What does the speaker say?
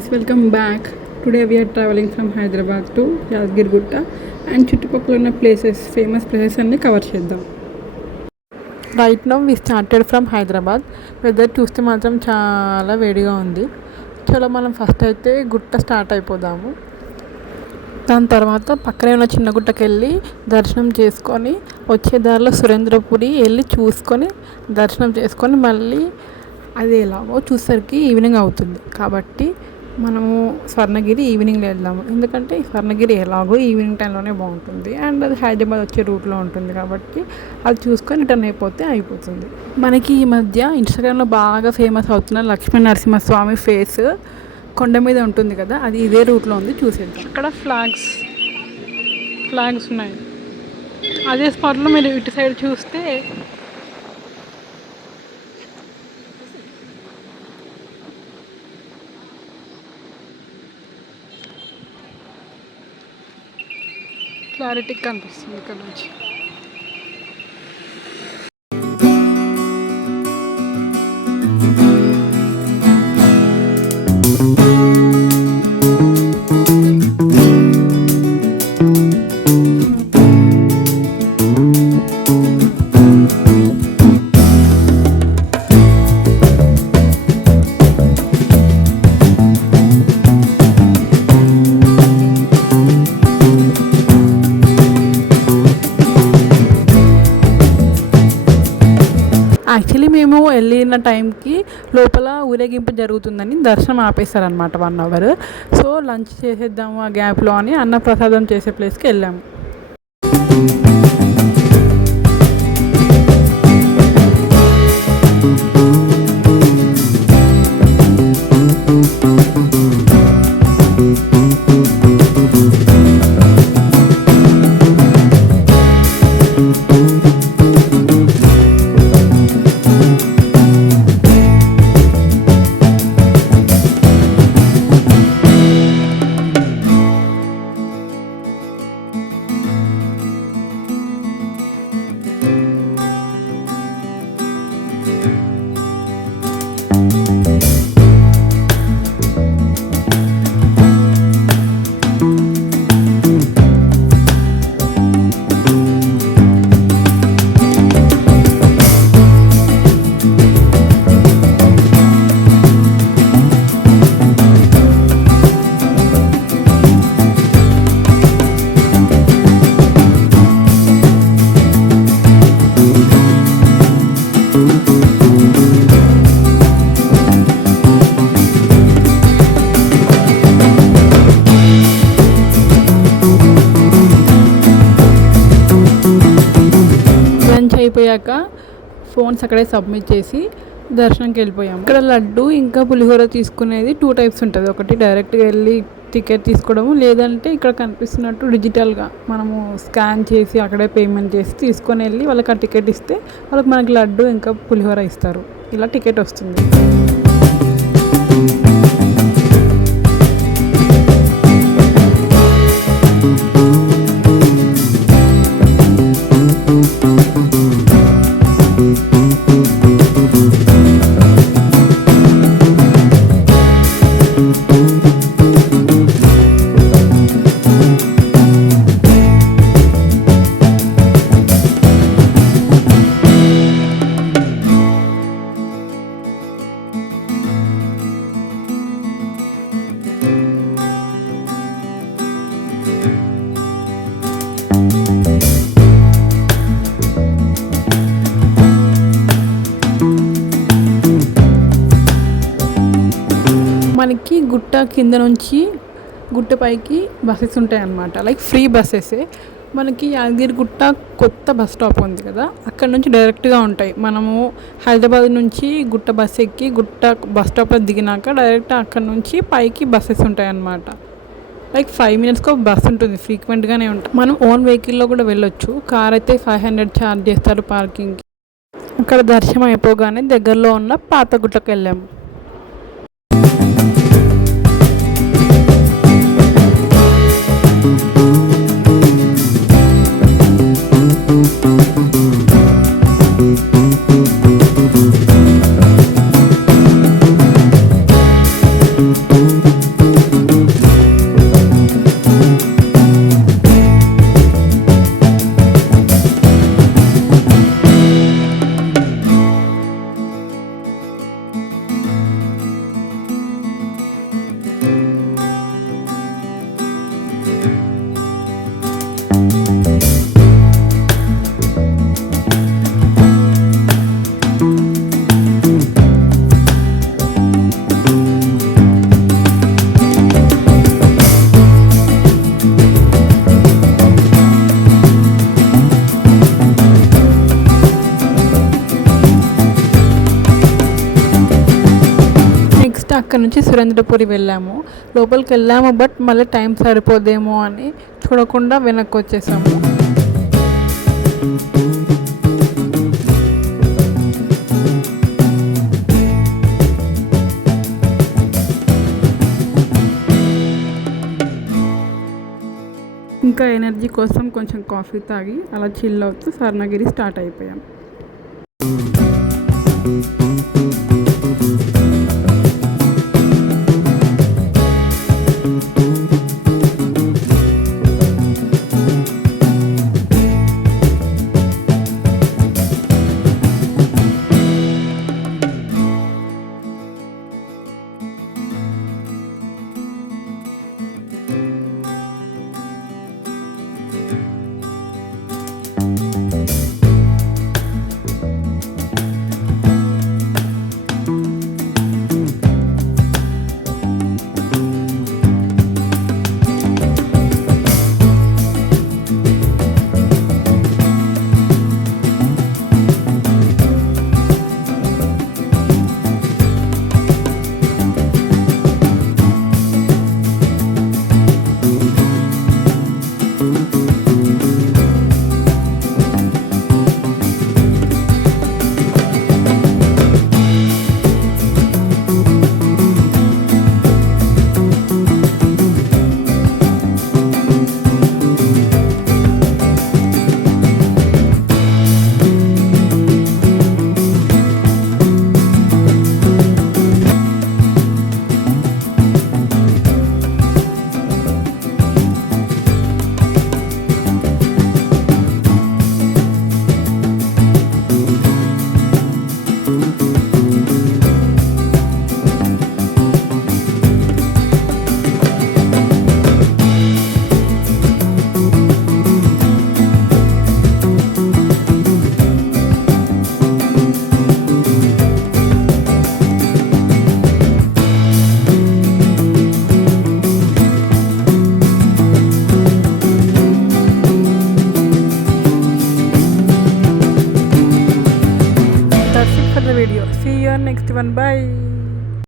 guys, welcome back. Today we are traveling from Hyderabad to Yadgirgutta and చుట్టుపక్కల ఉన్న places famous places అన్ని cover చేద్దాం. Right now we started from Hyderabad. Weather చూస్తే మాత్రం చాలా వేడిగా ఉంది. చలో మనం ఫస్ట్ అయితే గుట్ట స్టార్ట్ అయిపోదాము. దాని తర్వాత పక్కనే ఉన్న చిన్న గుట్టకి వెళ్ళి దర్శనం చేసుకొని వచ్చే దారిలో సురేంద్రపురి వెళ్ళి చూసుకొని దర్శనం చేసుకొని మళ్ళీ అది ఎలాగో చూసేసరికి ఈవినింగ్ అవుతుంది. కాబట్టి మనము స్వర్ణగిరి ఈవినింగ్లో వెళ్దాము. ఎందుకంటే స్వర్ణగిరి ఎలాగో ఈవినింగ్ టైంలోనే బాగుంటుంది అండ్ అది హైదరాబాద్ వచ్చే రూట్లో ఉంటుంది. కాబట్టి అది చూసుకొని రిటర్న్ అయిపోతుంది. మనకి ఈ మధ్య ఇన్స్టాగ్రామ్లో బాగా ఫేమస్ అవుతున్న లక్ష్మీ నరసింహస్వామి ఫేస్ కొండ మీద ఉంటుంది కదా, అది ఇదే రూట్లో ఉంది. చూసేద్దాం. అక్కడ ఫ్లాగ్స్ ఉన్నాయి. అదే స్పాట్లో మీరు ఇటు సైడ్ చూస్తే క్లారిటీ కనిపిస్తుంది ఇక్కడ నుంచి. యాక్చువల్లీ మేము వెళ్ళిన టైంకి లోపల ఊరేగింపు జరుగుతుందని దర్శనం ఆపేస్తారనమాట 1 అవర్. సో లంచ్ చేసేద్దాము ఆ గ్యాప్లో అని అన్నప్రసాదం చేసే ప్లేస్కి వెళ్ళాము. అయిపోయాక ఫోన్స్ అక్కడే సబ్మిట్ చేసి దర్శనంకి వెళ్ళిపోయాము. ఇక్కడ లడ్డు ఇంకా పులిహోర తీసుకునేది 2 టైప్స్ ఉంటుంది. ఒకటి డైరెక్ట్గా వెళ్ళి టికెట్ తీసుకోవడము, లేదంటే ఇక్కడ కనిపిస్తున్నట్టు డిజిటల్గా మనము స్కాన్ చేసి అక్కడే పేమెంట్ చేసి తీసుకొని వెళ్ళి వాళ్ళకి ఆ టికెట్ ఇస్తే వాళ్ళకి మనకి లడ్డు ఇంకా పులిహోర ఇస్తారు. ఇలా టికెట్ వస్తుంది. మనకి గుట్ట కింద నుంచి గుట్ట పైకి బస్సెస్ ఉంటాయి అన్నమాట. లైక్ ఫ్రీ బస్సెసే. మనకి యాదగిరిగుట్ట కొత్త బస్ స్టాప్ ఉంది కదా, అక్కడ నుంచి డైరెక్ట్గా ఉంటాయి. మనము హైదరాబాద్ నుంచి గుట్ట బస్ ఎక్కి గుట్ట బస్ స్టాప్లో దిగినాక డైరెక్ట్ అక్కడ నుంచి పైకి బస్సెస్ ఉంటాయి అన్నమాట. లైక్ 5 minutesకి ఒక బస్ ఉంటుంది, ఫ్రీక్వెంట్గానే ఉంటుంది. మనం ఓన్ వెహికల్లో కూడా వెళ్ళొచ్చు. కార్ అయితే 500 ఛార్జ్ చేస్తారు పార్కింగ్కి. అక్కడ దర్శనం అయిపోగానే దగ్గరలో ఉన్న పాత గుట్టకు వెళ్ళాము. నెక్స్ట్ అక్కడ నుంచి సురేంద్రపురి వెళ్ళాము. లోపలికి వెళ్ళాము, బట్ మళ్ళీ టైం సరిపోదేమో అని చూడకుండా వెనక్కి వచ్చేసాము. ఇంకా ఎనర్జీ కోసం కొంచెం కాఫీ తాగి అలా చిల్ అవుతూ స్వర్ణగిరి స్టార్ట్ అయిపోయాం. That's it for the video. See you on next one. Bye.